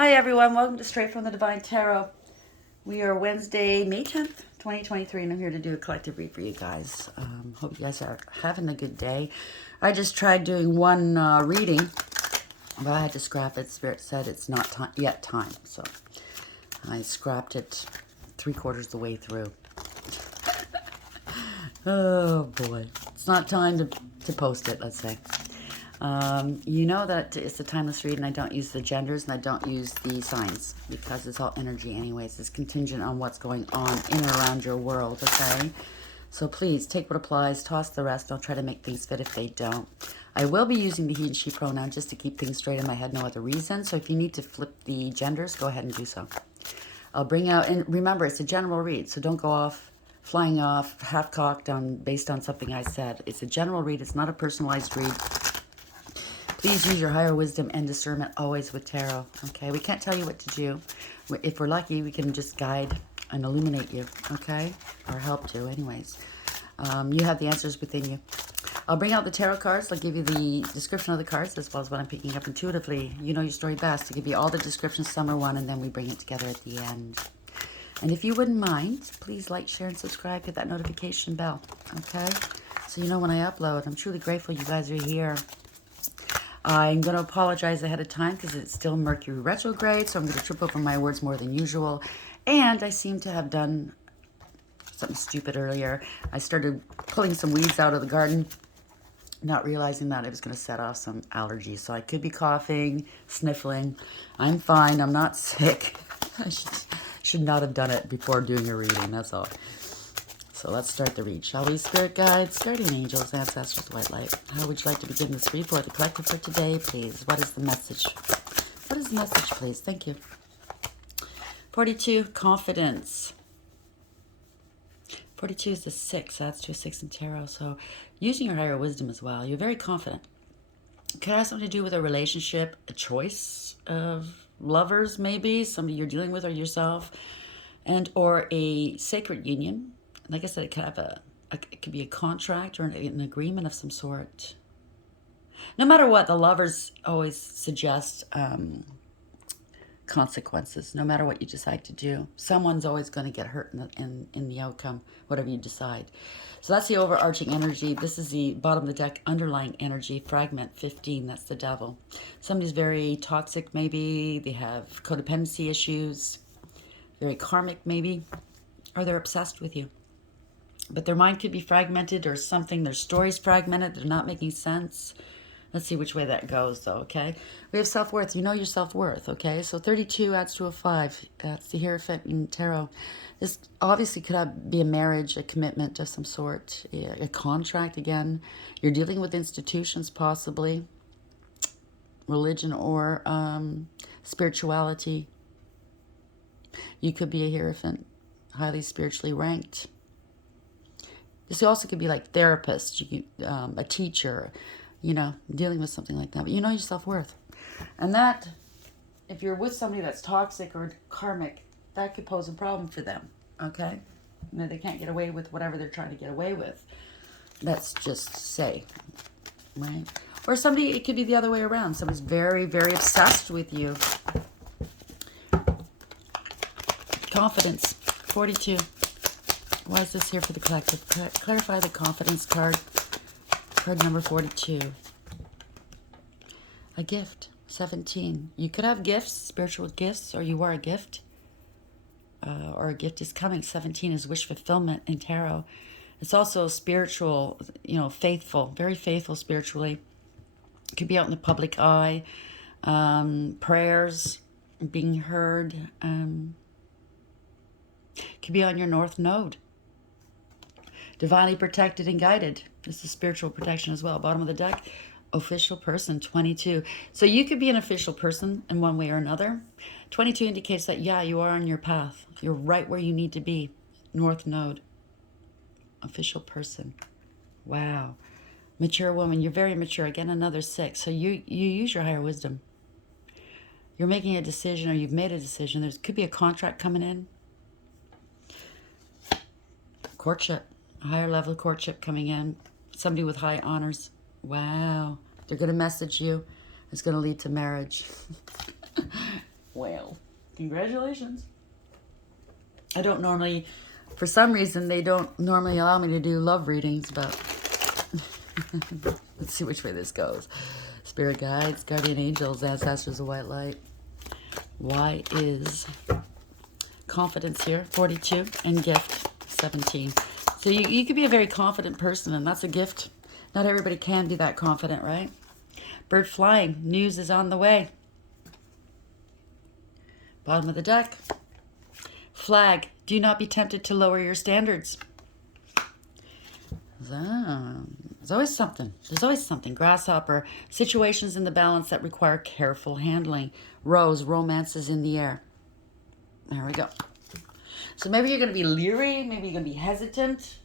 Hi everyone, welcome to Straight from the Divine Tarot. We are Wednesday, May 10th, 2023, and I'm here to do a collective read for you guys. Hope you guys are having a good day. I just tried doing one reading, but I had to scrap it. Spirit said it's not yet time, so I scrapped it 3/4 the way through. Oh boy, it's not time to post it, let's say. You know that it's a timeless read, and I don't use the genders and I don't use the signs because it's all energy anyways. It's contingent on what's going on in and around your world, okay? So please take what applies, toss the rest. Don't try to make things fit if they don't. I will be using the he and she pronoun just to keep things straight in my head, no other reason. So if you need to flip the genders, go ahead and do so. I'll bring out, and remember, it's a general read, so don't go off, flying off, half-cocked based on something I said. It's a general read. It's not a personalized read. Please use your higher wisdom and discernment always with tarot, okay? We can't tell you what to do. If we're lucky, we can just guide and illuminate you, okay? Or help to, anyways. You have the answers within you. I'll bring out the tarot cards. I'll give you the description of the cards as well as what I'm picking up intuitively. You know your story best. To give you all the descriptions, some are one, and then we bring it together at the end. And if you wouldn't mind, please like, share, and subscribe. Hit that notification bell, okay? So you know when I upload. I'm truly grateful you guys are here. I'm going to apologize ahead of time because it's still Mercury retrograde, so I'm going to trip over my words more than usual. And I seem to have done something stupid earlier. I started pulling some weeds out of the garden, not realizing that it was going to set off some allergies. So I could be coughing, sniffling. I'm fine. I'm not sick. I should not have done it before doing a reading. That's all. So let's start the read, shall we? Spirit guides, guardian angels, ancestors, white light. How would you like to begin this read for the collective for today, please? What is the message? What is the message, please? Thank you. 42, confidence. 42 is the 6. Adds to a 6 in tarot. So using your higher wisdom as well. You're very confident. Could have something to do with a relationship, a choice of lovers, maybe. Somebody you're dealing with or yourself. And or a sacred union. Like I said, it could have it could be a contract or an agreement of some sort. No matter what, the lovers always suggest consequences. No matter what you decide to do, someone's always going to get hurt in the outcome, whatever you decide. So that's the overarching energy. This is the bottom of the deck, underlying energy, fragment 15. That's the devil. Somebody's very toxic, maybe. They have codependency issues, very karmic, maybe, or they're obsessed with you. But their mind could be fragmented or something. Their story's fragmented. They're not making sense. Let's see which way that goes, though, okay? We have self-worth. You know your self-worth, okay? So 32 adds to a 5. That's the Hierophant in tarot. This obviously could be a marriage, a commitment of some sort, a contract again. You're dealing with institutions, possibly. Religion or spirituality. You could be a Hierophant, highly spiritually ranked. This also could be like therapist, a teacher, you know, dealing with something like that. But you know your self-worth. And that, if you're with somebody that's toxic or karmic, that could pose a problem for them, okay? You know, they can't get away with whatever they're trying to get away with. Let's just say, right? Or somebody, it could be the other way around. Somebody's very, very obsessed with you. Confidence, 42. Why is this here for the collective? Clarify the confidence card. Card number 42. A gift, 17. You could have gifts, spiritual gifts, or you are a gift. Or a gift is coming. 17 is wish fulfillment in tarot. It's also spiritual, you know, faithful, very faithful spiritually. It could be out in the public eye. Prayers being heard. Could be on your north node. Divinely protected and guided. This is spiritual protection as well. Bottom of the deck, official person, 22. So you could be an official person in one way or another. 22 indicates that, yeah, you are on your path. You're right where you need to be. North node. Official person. Wow. Mature woman. You're very mature. Again, another 6. So you use your higher wisdom. You're making a decision or you've made a decision. There could be a contract coming in. Courtship. A higher level courtship coming in. Somebody with high honors. Wow. They're going to message you. It's going to lead to marriage. Well, congratulations. I don't normally, for some reason, they don't normally allow me to do love readings, but let's see which way this goes. Spirit guides, guardian angels, ancestors of white light. Why is confidence here? 42. And gift, 17. So you could be a very confident person, and that's a gift. Not everybody can be that confident, right? Bird flying, news is on the way. Bottom of the deck. Flag, do not be tempted to lower your standards. There's always something. There's always something. Grasshopper, situations in the balance that require careful handling. Rose, romance is in the air. There we go. So maybe you're going to be leery. Maybe you're going to be hesitant.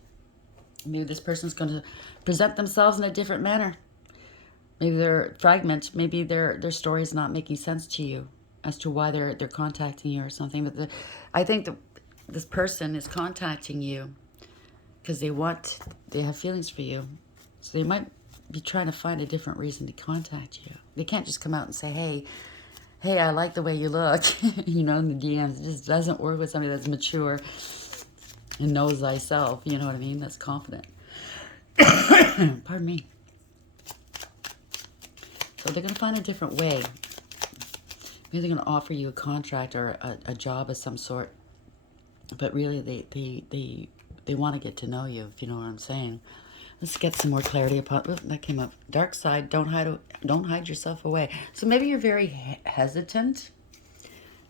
Maybe this person's going to present themselves in a different manner. Maybe they're fragment. Maybe their story is not making sense to you as to why they're contacting you or something. But I think that this person is contacting you because they have feelings for you. So they might be trying to find a different reason to contact you. They can't just come out and say, hey, I like the way you look, in the DMs. It just doesn't work with somebody that's mature and knows thyself, you know what I mean? That's confident. Pardon me. So they're going to find a different way. Maybe they're going to offer you a contract or a job of some sort. But really, they want to get to know you, if you know what I'm saying. Let's get some more clarity upon. Oh, that came up. Dark side. Don't hide yourself away. So maybe you're very hesitant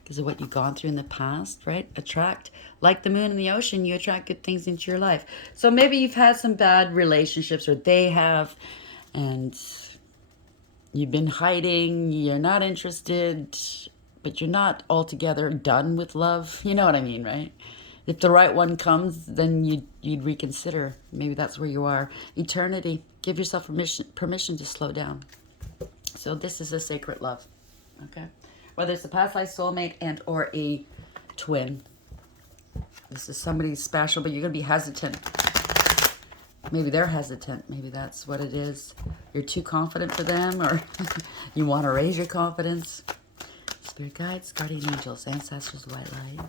because of what you've gone through in the past, right? Attract, like the moon in the ocean, you attract good things into your life. So maybe you've had some bad relationships, or they have, and you've been hiding. You're not interested, but you're not altogether done with love. You know what I mean, right? If the right one comes, then you'd reconsider. Maybe that's where you are. Eternity. Give yourself permission to slow down. So this is a sacred love. Okay? Whether it's a past life soulmate and or a twin. This is somebody special, but you're going to be hesitant. Maybe they're hesitant. Maybe that's what it is. You're too confident for them, or you want to raise your confidence. Spirit guides, guardian angels, ancestors, white light.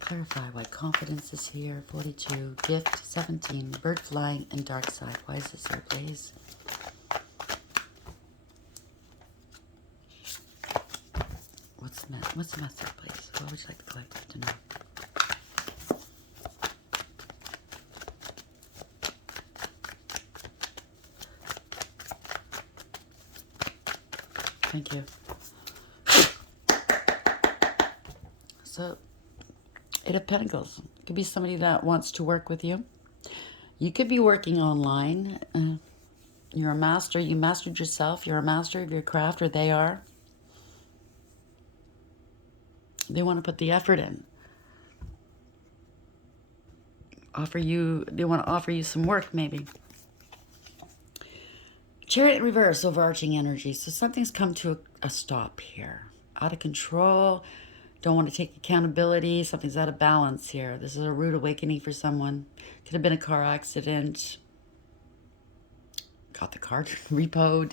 Clarify why confidence is here. 42. Gift, 17. Bird flying and dark side. Why is this here, please? What's the message, please? What would you like the collective to know? Thank you. So, Eight of Pentacles. It could be somebody that wants to work with you. You could be working online. You're a master. You mastered yourself. You're a master of your craft, or they are. They want to put the effort in. They want to offer you some work, maybe. Chariot in reverse, overarching energy. So something's come to a stop here. Out of control. Don't want to take accountability. Something's out of balance here. This is a rude awakening for someone. Could have been a car accident. Got the car repoed.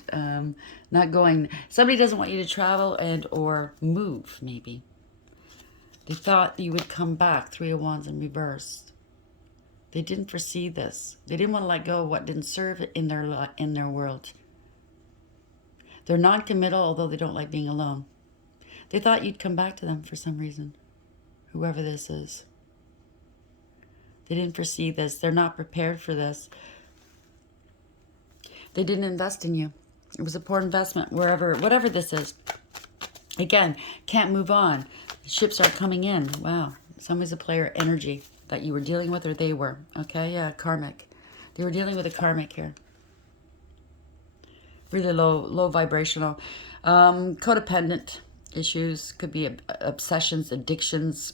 Not going. Somebody doesn't want you to travel and or move, maybe. They thought you would come back. 3 of Wands in reverse. They didn't foresee this. They didn't want to let go of what didn't serve in their world. They're non-committal, although they don't like being alone. They thought you'd come back to them for some reason, whoever this is. They didn't foresee this. They're not prepared for this. They didn't invest in you. It was a poor investment, whatever this is. Again, can't move on. Ships are coming in. Wow. Somebody's a player energy that you were dealing with, or they were. Okay, yeah, karmic. They were dealing with a karmic here. Really low vibrational. Codependent issues. Could be obsessions, addictions.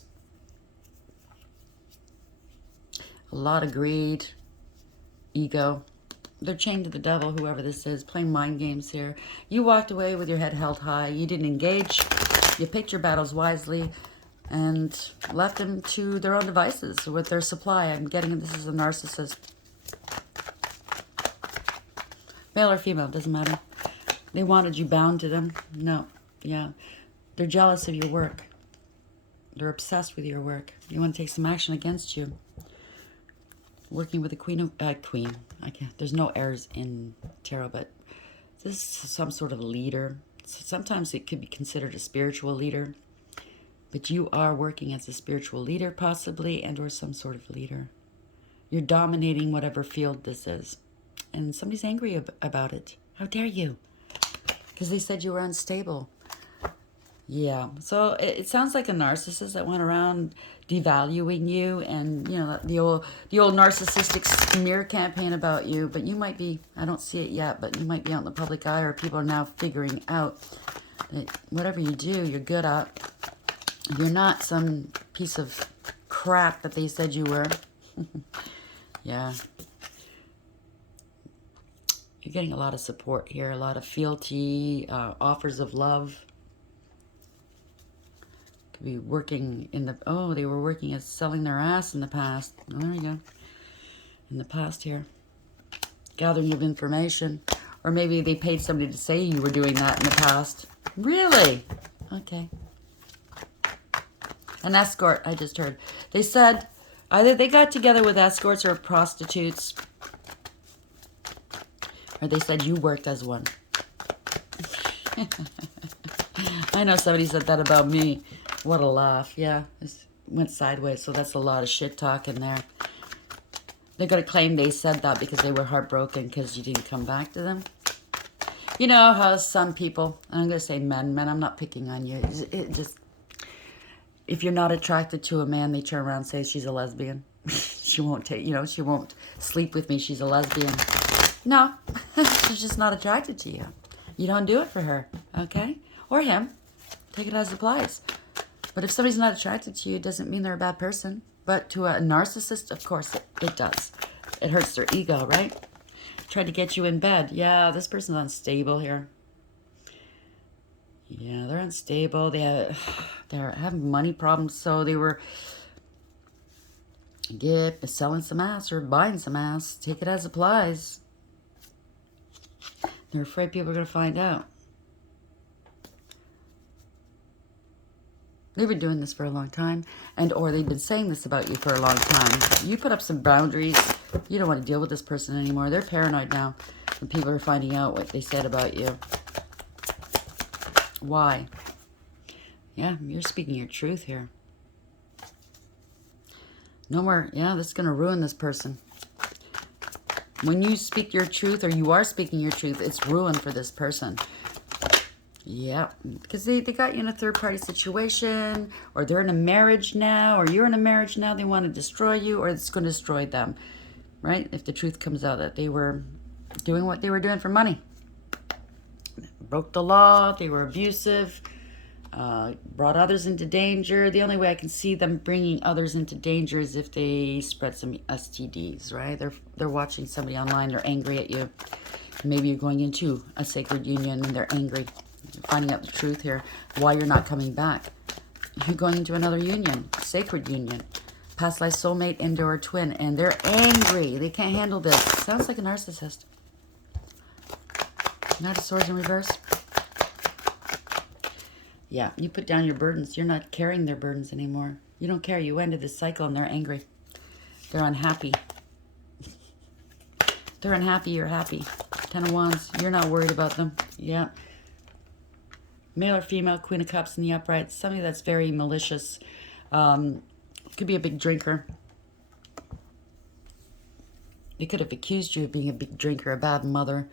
A lot of greed. Ego. They're chained to the devil, whoever this is. Playing mind games here. You walked away with your head held high. You didn't engage. You picked your battles wisely and left them to their own devices with their supply. I'm getting this is a narcissist. Male or female, doesn't matter. They wanted you bound to them. No. Yeah. They're jealous of your work. They're obsessed with your work. They want to take some action against you. Working with the queen. I can't. There's no heirs in tarot, but this is some sort of leader. Sometimes it could be considered a spiritual leader, but you are working as a spiritual leader, possibly, and or some sort of leader. You're dominating whatever field this is, and somebody's angry about it. How dare you? Because they said you were unstable. Yeah, so it sounds like a narcissist that went around devaluing you, and you know the old narcissistic smear campaign about you. But you might be, I don't see it yet, but you might be out in the public eye, or people are now figuring out that whatever you do, you're good at. You're not some piece of crap that they said you were. Yeah. You're getting a lot of support here, a lot of fealty, offers of love. Be working in the, oh, they were working as selling their ass in the past. Oh, there you go. In the past here. Gathering of information. Or maybe they paid somebody to say you were doing that in the past. Really? Okay. An escort, I just heard. They said either they got together with escorts or prostitutes. Or they said you worked as one. I know somebody said that about me. What a laugh. Yeah, this went sideways, so that's a lot of shit talk in there. They're going to claim they said that because they were heartbroken because you didn't come back to them. You know how some people, and I'm going to say men, I'm not picking on you. It just, if you're not attracted to a man, they turn around and say she's a lesbian. She won't take, you know, she won't sleep with me. She's a lesbian. No, she's just not attracted to you. You don't do it for her, okay? Or him. Take it as it applies. But if somebody's not attracted to you, it doesn't mean they're a bad person. But to a narcissist, of course, it does. It hurts their ego, right? Tried to get you in bed. Yeah, this person's unstable here. Yeah, they're unstable. They're having money problems, so they were selling some ass or buying some ass. Take it as it applies. They're afraid people are going to find out. They've been doing this for a long time, and or they've been saying this about you for a long time. You put up some boundaries. You don't want to deal with this person anymore. They're paranoid now when people are finding out what they said about you. Why? Yeah, you're speaking your truth here. No more, yeah, this is going to ruin this person. When you speak your truth, or you are speaking your truth, it's ruin for this person. Yeah, because they got you in a third-party situation, or they're in a marriage now, or you're in a marriage now, they want to destroy you, or it's going to destroy them, right? If the truth comes out that they were doing what they were doing for money. Broke the law, they were abusive, brought others into danger. The only way I can see them bringing others into danger is if they spread some STDs, right? They're watching somebody online, they're angry at you. Maybe you're going into a sacred union and they're angry. Finding out the truth here, why you're not coming back. You're going into another union, sacred union, past life soulmate, and or twin, and they're angry. They can't handle this. Sounds like a narcissist. Knight of Swords in reverse. Yeah, you put down your burdens. You're not carrying their burdens anymore. You don't care. You ended this cycle and they're angry. They're unhappy. They're unhappy, you're happy. Ten of Wands, you're not worried about them. Yeah. Male or female, Queen of Cups in the upright. Somebody that's very malicious. Could be a big drinker. They could have accused you of being a big drinker, a bad mother.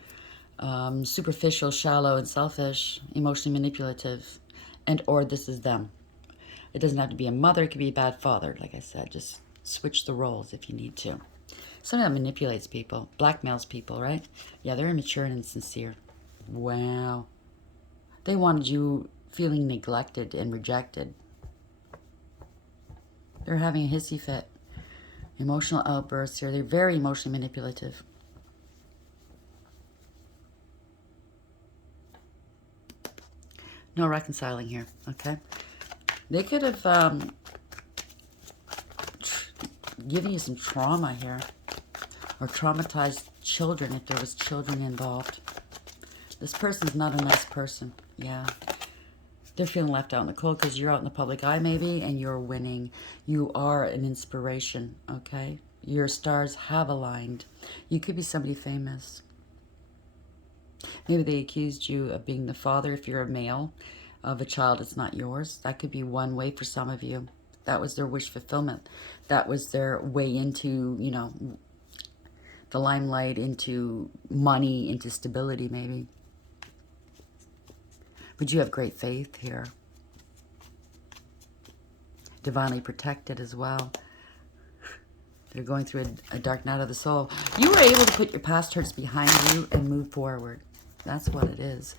Superficial, shallow, and selfish. Emotionally manipulative. And or this is them. It doesn't have to be a mother. It could be a bad father. Like I said, just switch the roles if you need to. Somebody that manipulates people. Blackmails people, right? Yeah, they're immature and insincere. Wow. They wanted you feeling neglected and rejected. They're having a hissy fit. Emotional outbursts here. They're very emotionally manipulative. No reconciling here, okay? They could have given you some trauma here. Or traumatized children if there was children involved. This person's not a nice person. Yeah. They're feeling left out in the cold because you're out in the public eye maybe, and you're winning. You are an inspiration, okay? Your stars have aligned. You could be somebody famous. Maybe they accused you of being the father, if you're a male, of a child that's not yours. That could be one way for some of you. That was their wish fulfillment. That was their way into, you know, the limelight, into money, into stability maybe. But you have great faith here. Divinely protected as well. They're going through a dark night of the soul. You were able to put your past hurts behind you and move forward. That's what it is.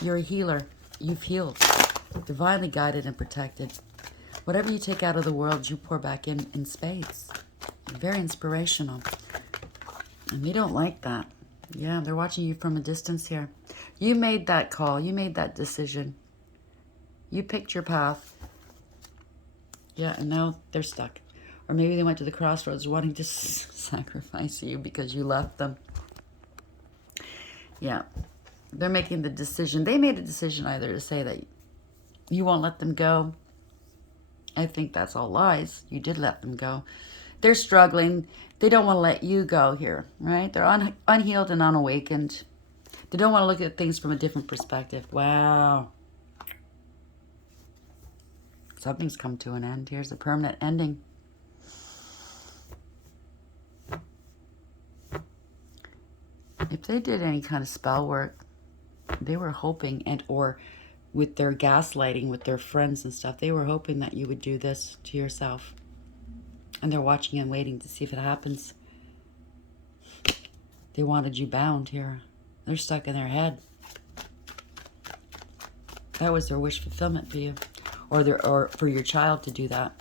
You're a healer. You've healed. Divinely guided and protected. Whatever you take out of the world, you pour back in spades. Very inspirational. And they don't like that. Yeah, they're watching you from a distance here. You made that call. You made that decision. You picked your path. Yeah, and now they're stuck. Or maybe they went to the crossroads wanting to sacrifice you because you left them. Yeah, they're making the decision. They made a decision either to say that you won't let them go. I think that's all lies. You did let them go. They're struggling. They don't want to let you go here, right? They're unhealed and unawakened. They don't want to look at things from a different perspective. Wow. Something's come to an end. Here's a permanent ending. If they did any kind of spell work, they were hoping, and or with their gaslighting with their friends and stuff, they were hoping that you would do this to yourself. And they're watching and waiting to see if it happens. They wanted you bound here. They're stuck in their head. That was their wish fulfillment for you. Or for your child to do that.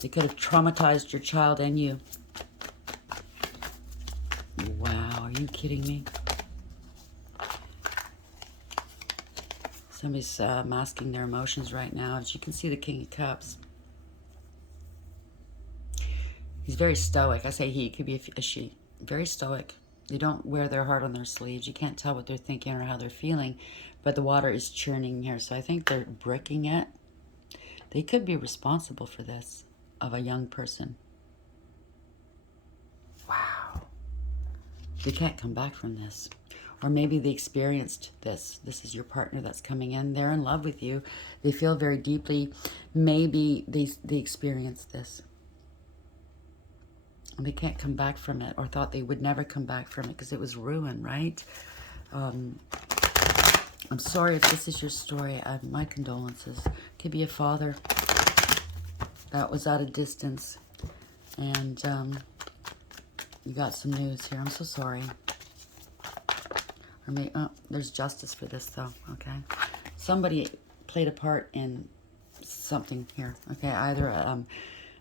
They could have traumatized your child and you. Wow, are you kidding me? Somebody's masking their emotions right now. As you can see, the King of Cups. He's very stoic. I say he, it could be a she. Very stoic. They don't wear their heart on their sleeves. You can't tell what they're thinking or how they're feeling. But the water is churning here. So I think they're bricking it. They could be responsible for this, of a young person. Wow. They can't come back from this. Or maybe they experienced this. This is your partner that's coming in. They're in love with you. They feel very deeply. Maybe they experienced this. And they can't come back from it, or thought they would never come back from it because it was ruin, right? I'm sorry if this is your story. My condolences. Could be a father that was at a distance, and you got some news here. I'm so sorry. Or maybe, there's justice for this though. Okay, somebody played a part in something here. Okay, either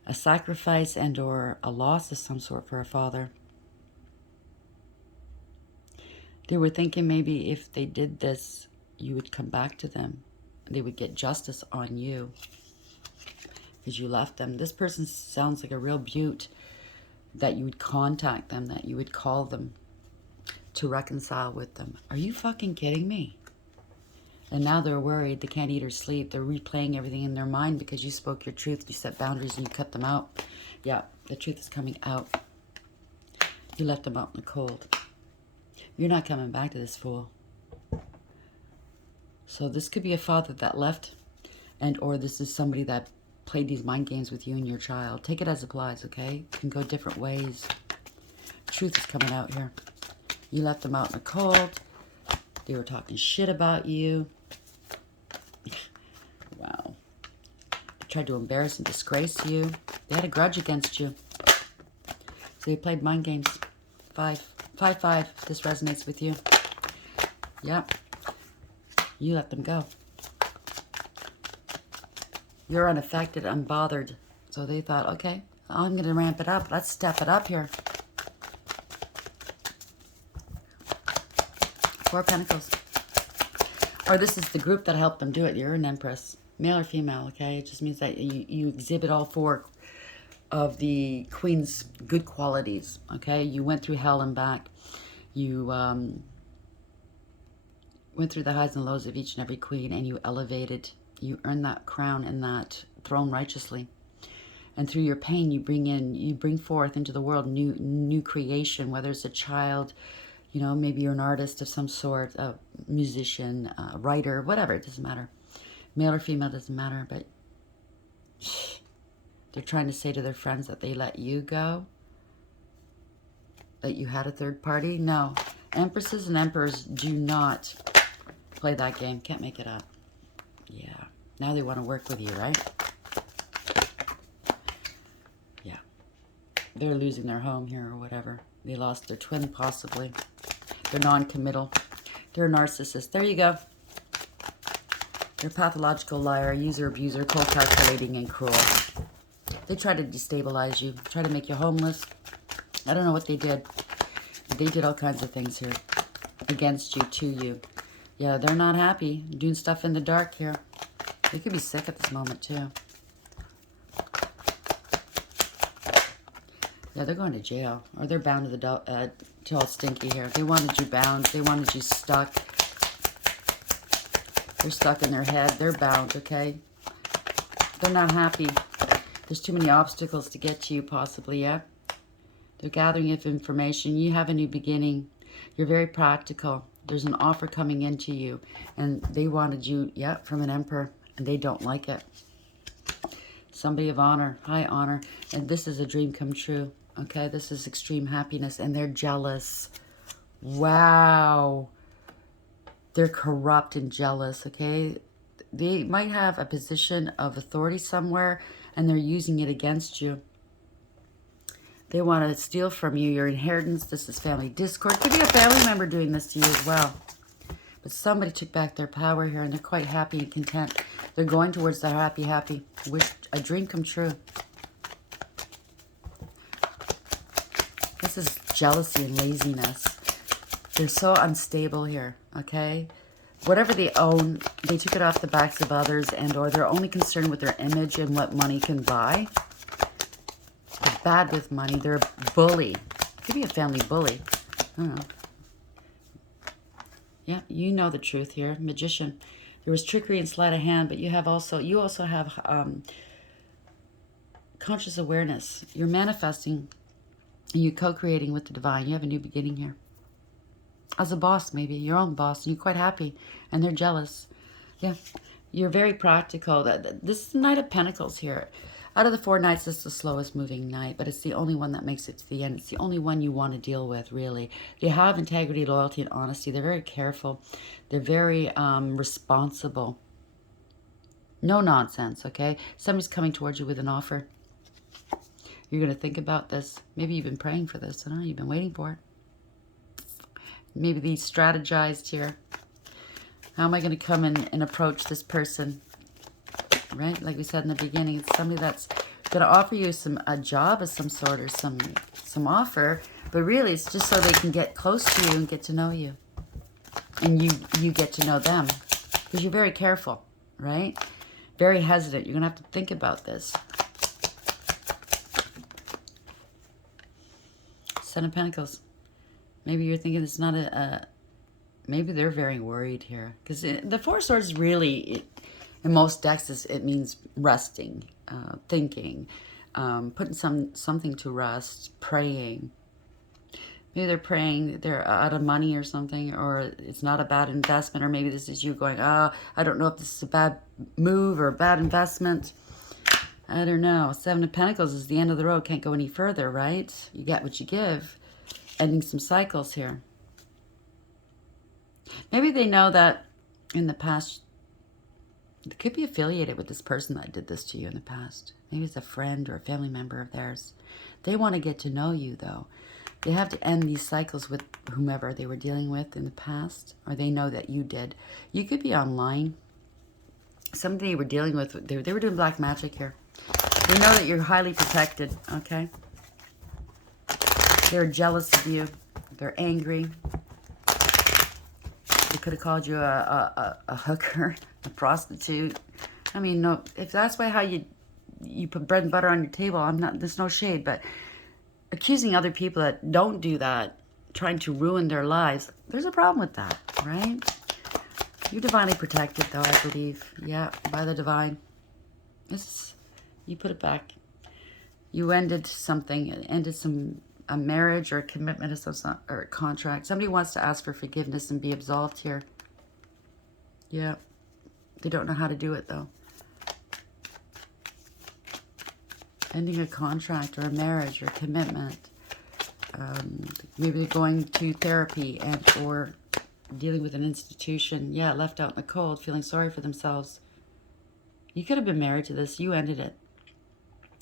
a sacrifice and or a loss of some sort for a father. They were thinking maybe if they did this, you would come back to them. They would get justice on you because you left them. This person sounds like a real beaut, that you would contact them, that you would call them to reconcile with them. Are you fucking kidding me? And now they're worried. They can't eat or sleep. They're replaying everything in their mind because you spoke your truth. You set boundaries and you cut them out. Yeah, the truth is coming out. You left them out in the cold. You're not coming back to this fool. So this could be a father that left, and or this is somebody that played these mind games with you and your child. Take it as applies, okay? It can go different ways. Truth is coming out here. You left them out in the cold. They were talking shit about you. Wow. They tried to embarrass and disgrace you. They had a grudge against you. So they played mind games. 5. 5. This resonates with you. Yep. You let them go. You're unaffected, unbothered. So they thought, okay, I'm going to ramp it up. Let's step it up here. 4 of Pentacles. Or this is the group that helped them do it. You're an Empress. Male or female, okay? It just means that you exhibit all 4 of the Queen's good qualities, okay? You went through hell and back. You went through the highs and lows of each and every queen, and you elevated. You earned that crown and that throne righteously. And through your pain, you bring forth into the world new creation, whether it's a child, you know, maybe you're an artist of some sort, a musician, a writer, whatever, it doesn't matter. Male or female, doesn't matter, but they're trying to say to their friends that they let you go, that you had a third party. No, empresses and emperors do not play that game. Can't make it up. Yeah, now they want to work with you, right? Yeah, they're losing their home here or whatever. They lost their twin, possibly. They're non-committal. They're a narcissist. There you go. They're a pathological liar, user, abuser, cold calculating, and cruel. They try to destabilize you, try to make you homeless. I don't know what they did. They did all kinds of things here against you, to you. Yeah, they're not happy doing stuff in the dark here. They could be sick at this moment, too. Yeah, they're going to jail. Or they're bound to the to all stinky here. They wanted you bound. They wanted you stuck. They're stuck in their head. They're bound, okay? They're not happy. There's too many obstacles to get to you, possibly, yeah? They're gathering information. You have a new beginning. You're very practical. There's an offer coming into you. And they wanted you, yeah, from an emperor. And they don't like it. Somebody of honor, high honor. And this is a dream come true. Okay, this is extreme happiness. And they're jealous. Wow. They're corrupt and jealous, okay? They might have a position of authority somewhere, and they're using it against you. They want to steal from you your inheritance. This is family discord. Could be a family member doing this to you as well. But somebody took back their power here, and they're quite happy and content. They're going towards the happy. Wish a dream come true. This is jealousy and laziness. They're so unstable here, okay? Whatever they own, they took it off the backs of others, and or they're only concerned with their image and what money can buy. They're bad with money. They're a bully. Could be a family bully. I don't know. Yeah, you know the truth here. Magician. There was trickery and sleight of hand, but you also have conscious awareness. You're manifesting, and you're co-creating with the divine. You have a new beginning here. As a boss, maybe. Your own boss. And you're quite happy. And they're jealous. Yeah. You're very practical. This is the Knight of Pentacles here. Out of the 4 knights, this is the slowest moving knight. But it's the only one that makes it to the end. It's the only one you want to deal with, really. They have integrity, loyalty, and honesty. They're very careful. They're very responsible. No nonsense, okay? Somebody's coming towards you with an offer. You're going to think about this. Maybe you've been praying for this. I don't know. You've been waiting for it. Maybe they strategized here. How am I going to come in and approach this person? Right? Like we said in the beginning, it's somebody that's going to offer you a job of some sort or some offer. But really, it's just so they can get close to you and get to know you. And you get to know them. Because you're very careful, right? Very hesitant. You're going to have to think about this. Seven of Pentacles. Maybe you're thinking it's not maybe they're very worried here. Because the 4 of Swords really, in most decks, it means resting, thinking, putting something to rest, praying. Maybe they're praying they're out of money or something, or it's not a bad investment, or maybe this is you going, I don't know if this is a bad move or a bad investment. I don't know. 7 of Pentacles is the end of the road. Can't go any further, right? You get what you give. Ending some cycles here. Maybe they know that in the past, they could be affiliated with this person that did this to you in the past. Maybe it's a friend or a family member of theirs. They want to get to know you, though. They have to end these cycles with whomever they were dealing with in the past, or they know that you did. You could be online. Somebody you were dealing with, they were doing black magic here. They know that you're highly protected, okay? They're jealous of you. They're angry. They could have called you a hooker, a prostitute. I mean, no, if that's how you put bread and butter on your table, there's no shade, but accusing other people that don't do that, trying to ruin their lives, there's a problem with that, right? You're divinely protected, though, I believe. Yeah, by the divine. You put it back. You ended something, ended a marriage or a commitment or a contract. Somebody wants to ask for forgiveness and be absolved here. Yeah. They don't know how to do it, though. Ending a contract or a marriage or commitment. Maybe they're going to therapy or dealing with an institution. Yeah, left out in the cold, feeling sorry for themselves. You could have been married to this. You ended it.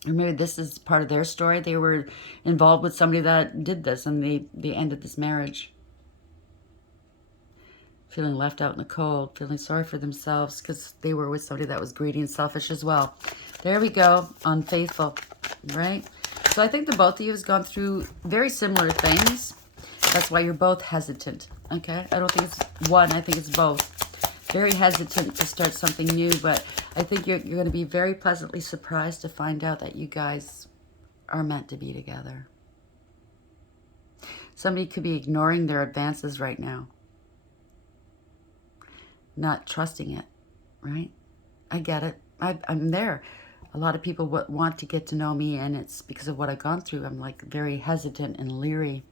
Or maybe this is part of their story. They were involved with somebody that did this and they ended this marriage. Feeling left out in the cold, feeling sorry for themselves because they were with somebody that was greedy and selfish as well. There we go. Unfaithful, right? So I think the both of you has gone through very similar things. That's why you're both hesitant, okay? I don't think it's one. I think it's both. Very hesitant to start something new, but I think you're going to be very pleasantly surprised to find out that you guys are meant to be together. Somebody could be ignoring their advances right now. Not trusting it, right? I get it. I'm there. A lot of people want to get to know me, and it's because of what I've gone through. I'm like very hesitant and leery.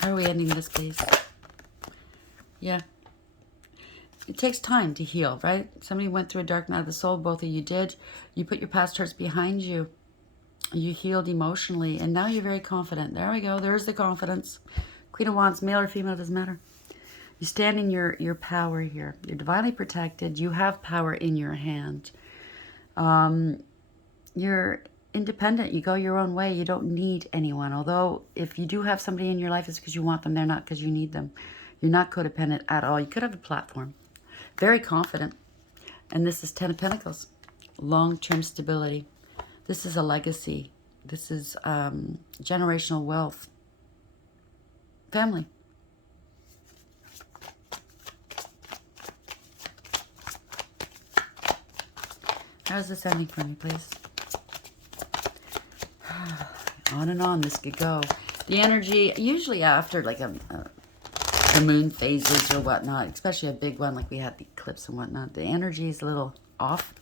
How are we ending this, please? Yeah. It takes time to heal, right? Somebody went through a dark night of the soul. Both of you did. You put your past hurts behind you. You healed emotionally, and now you're very confident. There we go. There's the confidence. Queen of Wands, male or female, doesn't matter. You stand in your power here. You're divinely protected. You have power in your hand. You're independent. You go your own way. You don't need anyone. Although, if you do have somebody in your life, it's because you want them. They're not because you need them. You're not codependent at all. You could have a platform. Very confident. And this is 10 of Pentacles. Long-term stability. This is a legacy. This is generational wealth. Family. How's this ending for me, please? On and on this could go. The energy, usually after like the moon phases or whatnot, especially a big one like we had the eclipse and whatnot, the energy is a little off.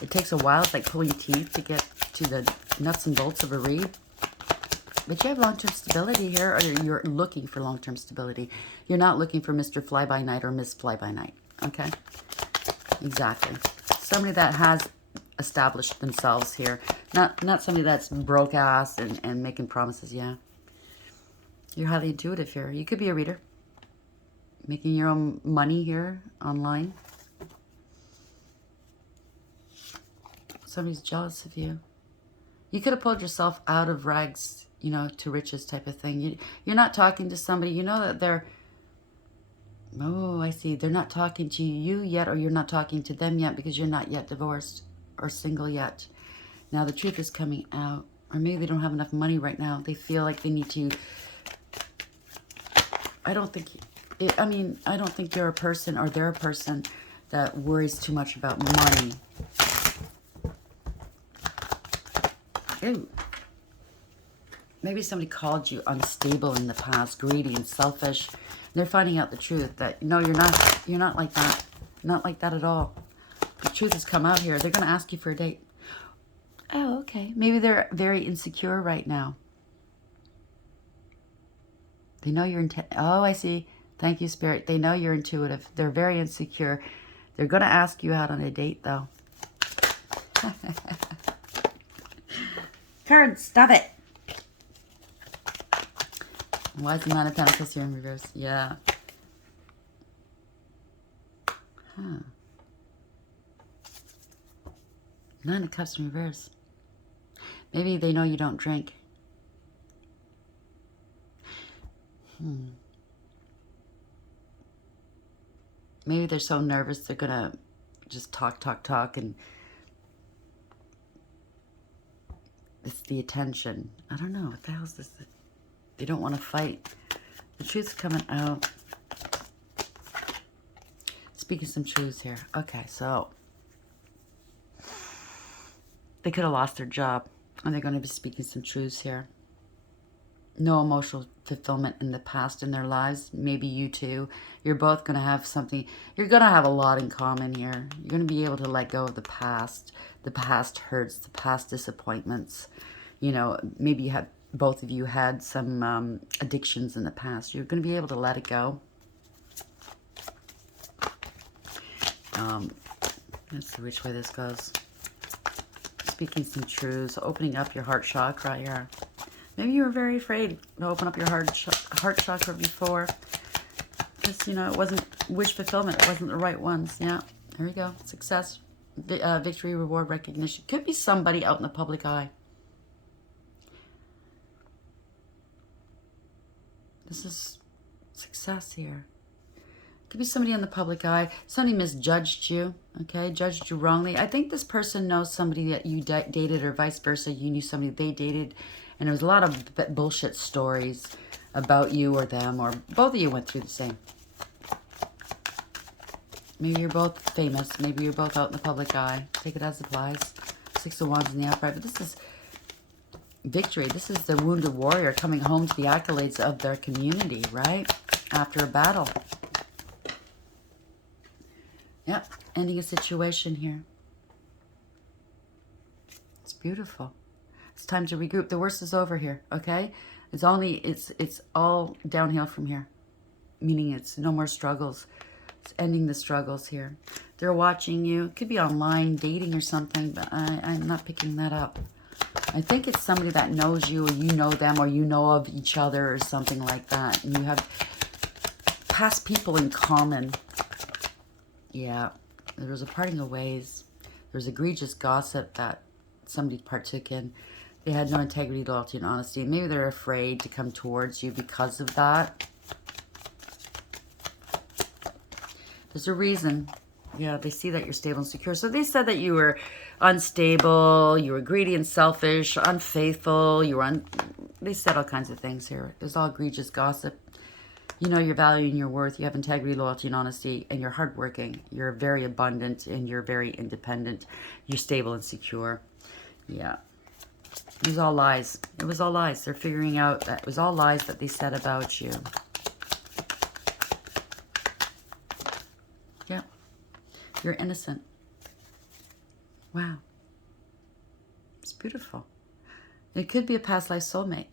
It takes a while. It's like pulling teeth to get to the nuts and bolts of a read. But you have long-term stability here, or you're looking for long-term stability. You're not looking for Mr. Fly-by-Night or Miss Fly-by-Night, okay? Exactly. Somebody that has established themselves here. Not somebody that's broke-ass and making promises, yeah. You're highly intuitive here. You could be a reader. Making your own money here online. Somebody's jealous of you. You could have pulled yourself out of rags, you know, to riches type of thing. You're not talking to somebody. You know that they're... Oh, I see. They're not talking to you yet, or you're not talking to them yet because you're not yet divorced or single yet. Now the truth is coming out. Or maybe they don't have enough money right now. They feel like they need to... I don't think you're a person, or they're a person that worries too much about money. Ew. Maybe somebody called you unstable in the past, greedy and selfish. And they're finding out the truth that, no, you're not like that. Not like that at all. The truth has come out here. They're going to ask you for a date. Oh, okay. Maybe they're very insecure right now. They know you're oh, I see. Thank you, Spirit. They know you're intuitive. They're very insecure. They're going to ask you out on a date, though. Card, stop it. Why is the Nine of Pentacles here in reverse? Yeah. Huh. Nine of Cups in reverse. Maybe they know you don't drink. Maybe they're so nervous they're going to just talk, and it's the attention. I don't know. What the hell is this? They don't want to fight. The truth's coming out. Speaking some truths here. Okay, so they could have lost their job, and they're going to be speaking some truths here. no emotional fulfillment in the past in their lives. Maybe you too. You're both going to have something. You're going to have a lot in common here. You're going to be able to let go of the past hurts, the past disappointments. You know, maybe you had, both of you had some addictions in the past. You're going to be able to let it go. Let's see which way this goes. Speaking some truths, opening up your heart chakra here. Maybe you were very afraid to open up your heart chakra before. Just, you know, it wasn't wish fulfillment. It wasn't the right ones. Yeah, there you go. Success, victory, reward, recognition. Could be somebody out in the public eye. This is success here. Could be somebody in the public eye. Somebody misjudged you, okay? Judged you wrongly. I think this person knows somebody that you dated, or vice versa. You knew somebody they dated, and there was a lot of bullshit stories about you or them, or both of you went through the same. Maybe you're both famous. Maybe you're both out in the public eye. Take it as it applies. 6 of Wands in the upright. But this is victory. This is the wounded warrior coming home to the accolades of their community, right? After a battle. Yep, ending a situation here. It's beautiful. It's time to regroup. The worst is over here, okay? It's all downhill from here. Meaning it's no more struggles. It's ending the struggles here. They're watching you. It could be online dating or something, but I'm not picking that up. I think it's somebody that knows you, or you know them, or you know of each other, or something like that. And you have past people in common. Yeah, there was a parting of ways. There was egregious gossip that somebody partook in. They had no integrity, loyalty, and honesty. Maybe they're afraid to come towards you because of that. There's a reason. Yeah, they see that you're stable and secure. So they said that you were unstable, you were greedy and selfish, unfaithful, they said all kinds of things here. It was all egregious gossip. You know your value and your worth. You have integrity, loyalty, and honesty, and you're hardworking. You're very abundant, and you're very independent. You're stable and secure. Yeah. It was all lies. It was all lies. They're figuring out that it was all lies that they said about you. Yeah. You're innocent. Wow. It's beautiful. It could be a past life soulmate,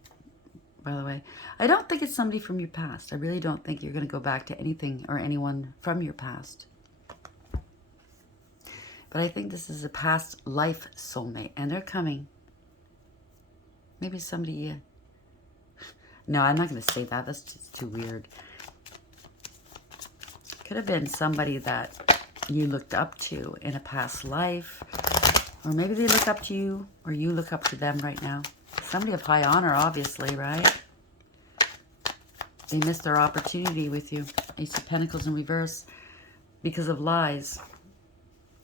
by the way. I don't think it's somebody from your past. I really don't think you're going to go back to anything or anyone from your past. But I think this is a past life soulmate, and they're coming. Maybe somebody... No, I'm not going to say that. That's just too weird. Could have been somebody that you looked up to in a past life. Or maybe they look up to you, or you look up to them right now. Somebody of high honor, obviously, right? They missed their opportunity with you. Ace of Pentacles in reverse because of lies.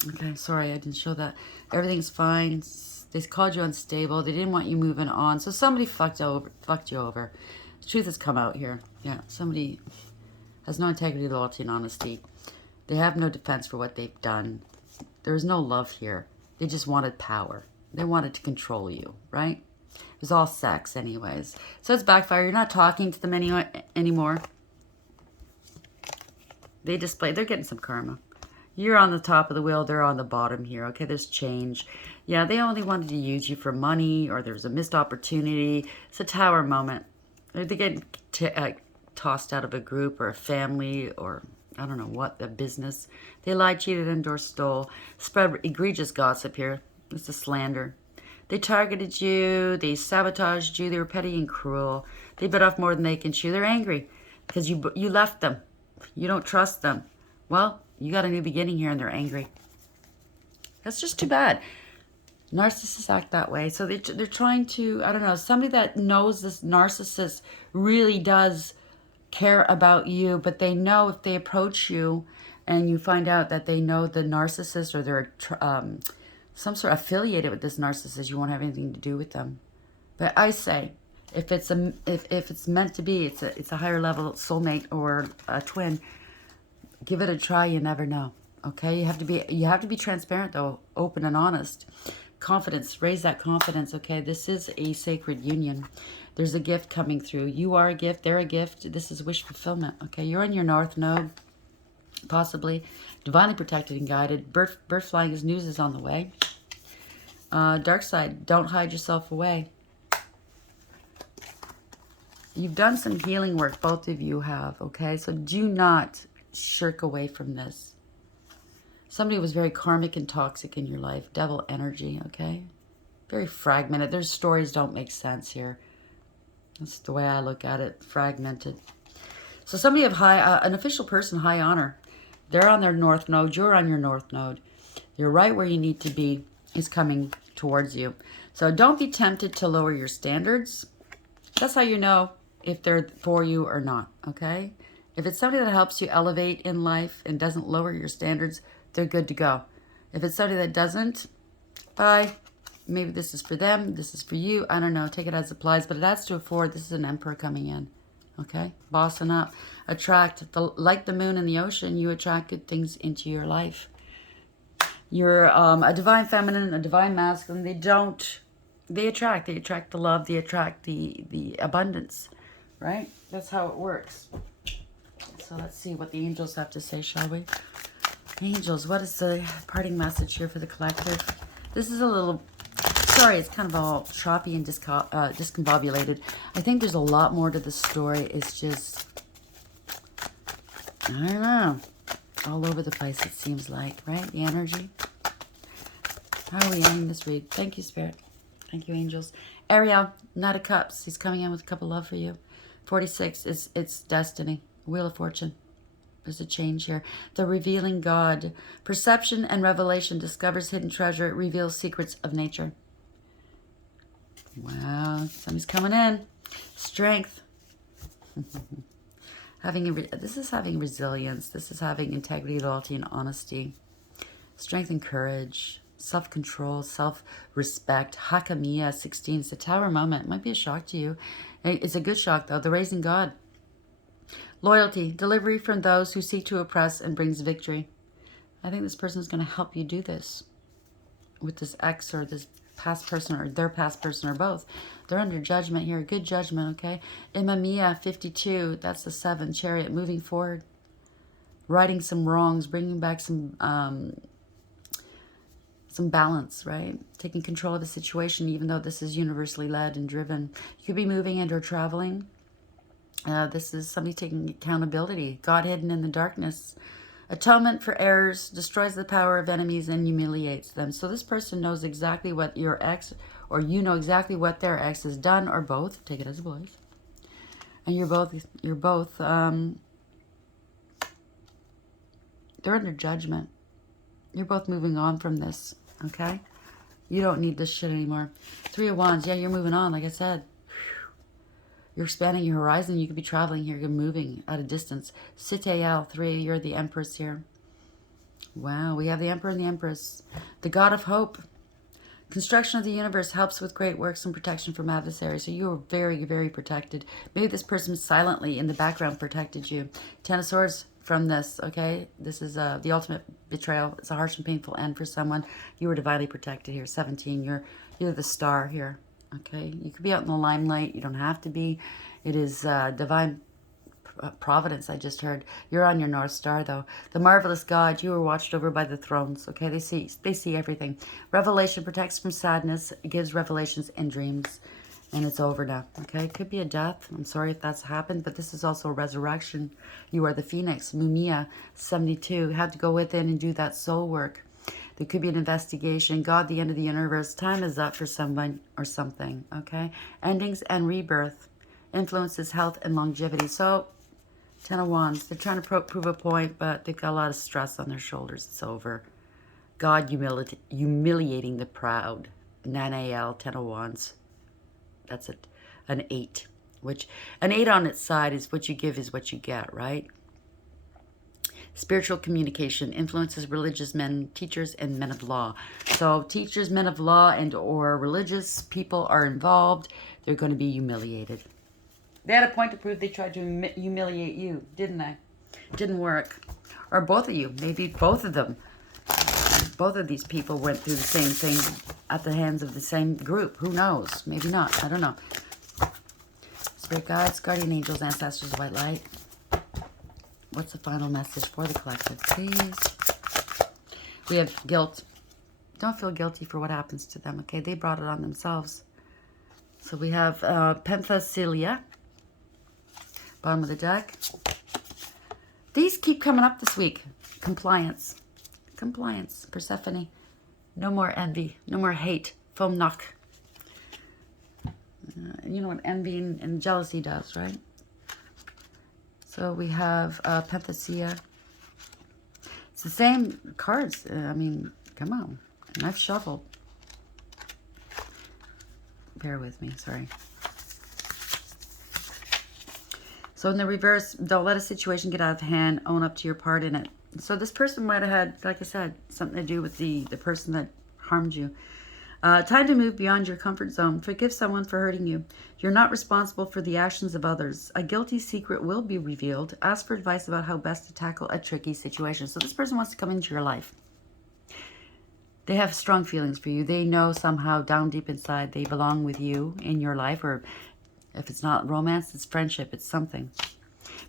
Okay, sorry, I didn't show that. Everything's fine. They called you unstable. They didn't want you moving on. So somebody fucked you over. The truth has come out here. Yeah, somebody has no integrity, loyalty, and honesty. They have no defense for what they've done. There's no love here. They just wanted power. They wanted to control you, right? It was all sex anyways. So it's backfire. You're not talking to them anymore. They're getting some karma. You're on the top of the wheel. They're on the bottom here. Okay, there's change. Yeah, they only wanted to use you for money, or there's a missed opportunity. It's a tower moment. They get tossed out of a group or a family, or I don't know what, the business. They lied, cheated, endorsed, stole. Spread egregious gossip here. It's a slander. They targeted you. They sabotaged you. They were petty and cruel. They bit off more than they can chew. They're angry because you left them. You don't trust them. Well, you got a new beginning here, and they're angry. That's just too bad. Narcissists act that way. So they're trying to, I don't know, somebody that knows this narcissist really does care about you, but they know if they approach you and you find out that they know the narcissist, or they're some sort of affiliated with this narcissist, you won't have anything to do with them. But I say, if it's meant to be, it's a higher level soulmate or a twin, give it a try. You never know. Okay, you have to be transparent though, open and honest. Confidence, raise that confidence. Okay, this is a sacred union. There's a gift coming through. You are a gift. They're a gift. This is wish fulfillment. Okay, you're on your north node, possibly divinely protected and guided. Bird flying as news is on the way. Dark side, don't hide yourself away. You've done some healing work, both of you have, okay? So do not shirk away from this. Somebody was very karmic and toxic in your life. Devil energy, okay? Very fragmented. Their stories don't make sense here. That's the way I look at it, fragmented. So somebody of high, an official person, high honor. They're on their north node. You're on your north node. You're right where you need to be is coming towards you. So don't be tempted to lower your standards. That's how you know if they're for you or not, okay? If it's somebody that helps you elevate in life and doesn't lower your standards, they're good to go. If it's somebody that doesn't, bye. Maybe this is for them, this is for you. I don't know, take it as it applies, but it has to afford. This is an emperor coming in, okay? Bossing up. Attract, like the moon in the ocean, you attract good things into your life. You're a divine feminine, a divine masculine. They attract the love, they attract the abundance, right? That's how it works. So let's see what the angels have to say, shall we? Angels, what is the parting message here for the collective? This is a little, sorry, it's kind of all choppy and discombobulated. I think there's a lot more to the story. It's just, I don't know, all over the place it seems like, right? The energy. How are we ending this read? Thank you, Spirit. Thank you, angels. Ariel, Knight of Cups. He's coming in with a cup of love for you. 46, it's destiny. Wheel of Fortune. There's a change here. The revealing God. Perception and revelation discovers hidden treasure. It reveals secrets of nature. Wow, somebody's coming in. Strength. This is having resilience. This is having integrity, loyalty, and honesty. Strength and courage. Self-control, self-respect. Hakamiya 16. It's a tower moment. It might be a shock to you. It's a good shock, though. The raising God. Loyalty. Delivery from those who seek to oppress and brings victory. I think this person is going to help you do this with this ex or this past person or their past person or both. They're under judgment here. Good judgment, okay? Imamiya 52. That's the 7. Chariot. Moving forward. Righting some wrongs. Bringing back some balance, right? Taking control of the situation, even though this is universally led and driven. You could be moving and or traveling. This is somebody taking accountability. God hidden in the darkness. Atonement for errors, destroys the power of enemies and humiliates them. So this person knows exactly what your ex, or you know exactly what their ex has done, or both. Take it as a voice. And you're both, they're under judgment. You're both moving on from this, okay? You don't need this shit anymore. 3 of Wands. Yeah, you're moving on, like I said. You're expanding your horizon. You could be traveling here. You're moving at a distance. Sitael, 3. You're the Empress here. Wow, we have the Emperor and the Empress. The God of Hope. Construction of the universe helps with great works and protection from adversaries. So you are very, very protected. Maybe this person silently in the background protected you. 10 of Swords from this, okay? This is the ultimate betrayal. It's a harsh and painful end for someone. You were divinely protected here. 17, you're the star here. Okay, you could be out in the limelight. You don't have to be. It is divine providence, I just heard. You're on your North Star, though. The marvelous God, you are watched over by the thrones. Okay, they see everything. Revelation protects from sadness, gives revelations in dreams, and it's over now. Okay, it could be a death. I'm sorry if that's happened, but this is also a resurrection. You are the Phoenix. Mumia 72 had to go within and do that soul work. There could be an investigation. God, the end of the universe. Time is up for someone or something, okay? Endings and rebirth. Influences health and longevity. So, 10 of Wands. They're trying to prove a point, but they've got a lot of stress on their shoulders. It's over. God humiliating the proud. 9AL, 10 of Wands. That's it. An 8. Which, an 8 on its side is what you give is what you get, right? Spiritual communication influences religious men, teachers, and men of law. So teachers, men of law, and or religious people are involved. They're going to be humiliated. They had a point to prove. They tried to humiliate you, didn't they? Didn't work. Or both of you. Maybe both of them. Both of these people went through the same thing at the hands of the same group. Who knows? Maybe not. I don't know. Spirit guides, guardian angels, ancestors, white light. What's the final message for the collective, please? We have guilt. Don't feel guilty for what happens to them, okay? They brought it on themselves. So we have Penthesilea, bottom of the deck. These keep coming up this week. Compliance. Compliance. Persephone. No more envy. No more hate. Fomnok. You know what envy and jealousy does, right? So we have Penthesilea. It's the same cards. I mean, come on. And I've shuffled. Bear with me, sorry. So in the reverse, don't let a situation get out of hand. Own up to your part in it. So this person might have had, like I said, something to do with the person that harmed you. Time to move beyond your comfort zone. Forgive someone for hurting you. You're not responsible for the actions of others. A guilty secret will be revealed. Ask for advice about how best to tackle a tricky situation. So this person wants to come into your life. They have strong feelings for you. They know somehow down deep inside they belong with you in your life, or if it's not romance, it's friendship, it's something.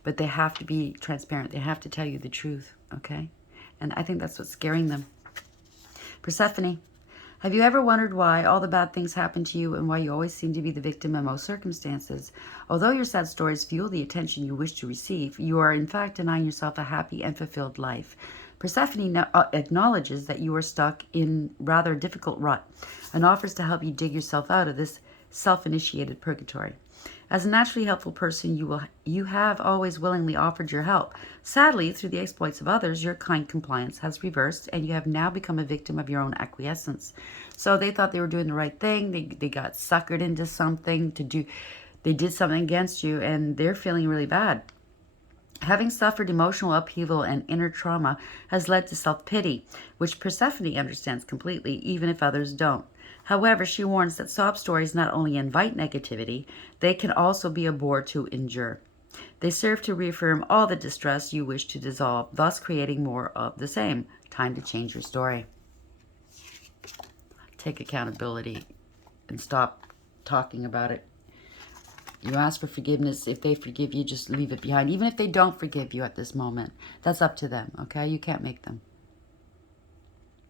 But they have to be transparent. They have to tell you the truth, okay? And I think that's what's scaring them. Persephone, have you ever wondered why all the bad things happen to you and why you always seem to be the victim in most circumstances? Although your sad stories fuel the attention you wish to receive, you are in fact denying yourself a happy and fulfilled life. Persephone acknowledges that you are stuck in rather difficult rut and offers to help you dig yourself out of this self-initiated purgatory. As a naturally helpful person, you have always willingly offered your help. Sadly, through the exploits of others, your kind compliance has reversed, and you have now become a victim of your own acquiescence. So they thought they were doing the right thing. They got suckered into something to do. They did something against you, and they're feeling really bad. Having suffered emotional upheaval and inner trauma has led to self-pity, which Persephone understands completely, even if others don't. However, she warns that sob stories not only invite negativity, they can also be a bore to endure. They serve to reaffirm all the distress you wish to dissolve, thus creating more of the same. Time to change your story. Take accountability and stop talking about it. You ask for forgiveness. If they forgive you, just leave it behind. Even if they don't forgive you at this moment, that's up to them, okay? You can't make them.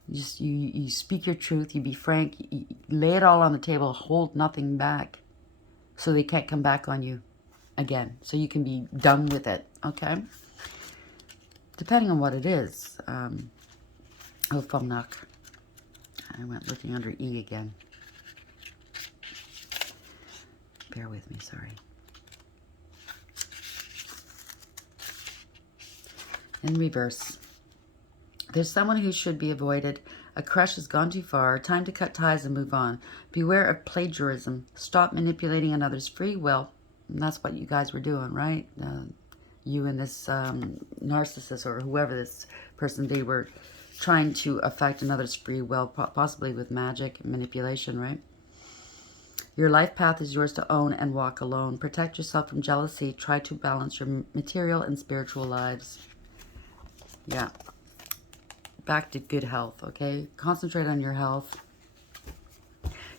You speak your truth. You be frank. You lay it all on the table. Hold nothing back so they can't come back on you again. So you can be done with it, okay? Depending on what it is. Oh, Fomnok. I went looking under E again. Bear with me, sorry. In reverse. There's someone who should be avoided. A crush has gone too far. Time to cut ties and move on. Beware of plagiarism. Stop manipulating another's free will. And that's what you guys were doing, right? You and this narcissist or whoever this person, they were trying to affect another's free will, possibly with magic and manipulation, right? Your life path is yours to own and walk alone. Protect yourself from jealousy. Try to balance your material and spiritual lives. Yeah. Back to good health, okay? Concentrate on your health.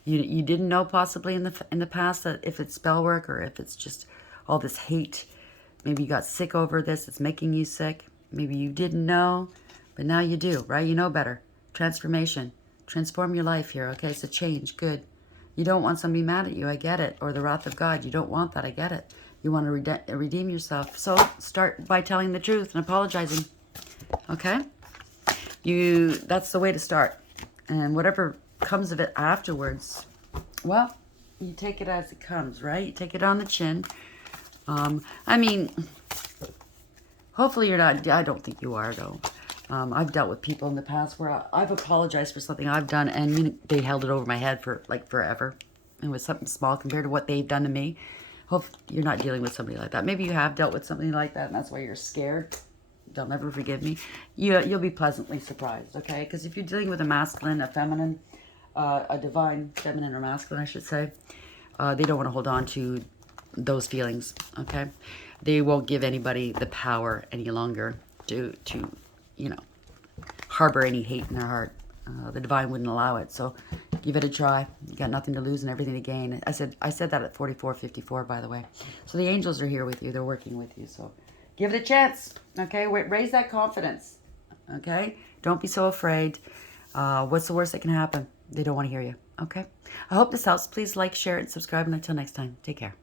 You didn't know possibly in the past that if it's spell work or if it's just all this hate. Maybe you got sick over this. It's making you sick. Maybe you didn't know, but now you do, right? You know better. Transformation. Transform your life here, okay? It's a change. Good. You don't want somebody mad at you, I get it. Or the wrath of God, you don't want that, I get it. You want to redeem yourself. So start by telling the truth and apologizing, okay? That's the way to start. And whatever comes of it afterwards, well, you take it as it comes, right? You take it on the chin. I mean, hopefully you're not, I don't think you are, though. I've dealt with people in the past where I've apologized for something I've done and they held it over my head for like forever. It was something small compared to what they've done to me. Hope you're not dealing with somebody like that. Maybe you have dealt with something like that and that's why you're scared. They'll never forgive me. You'll be pleasantly surprised, okay? Because if you're dealing with a masculine, a feminine, a divine feminine or masculine, I should say, they don't want to hold on to those feelings, okay? They won't give anybody the power any longer to harbor any hate in their heart. The divine wouldn't allow it. So Give it a try. You got nothing to lose and everything to gain. I said that at 44:54, by the way. So the angels are here with you. They're working with you. So give it a chance. Okay? Raise that confidence. Okay? Don't be so afraid. What's the worst that can happen? They don't want to hear you. Okay? I hope this helps. Please like, share, and subscribe. And until next time, take care.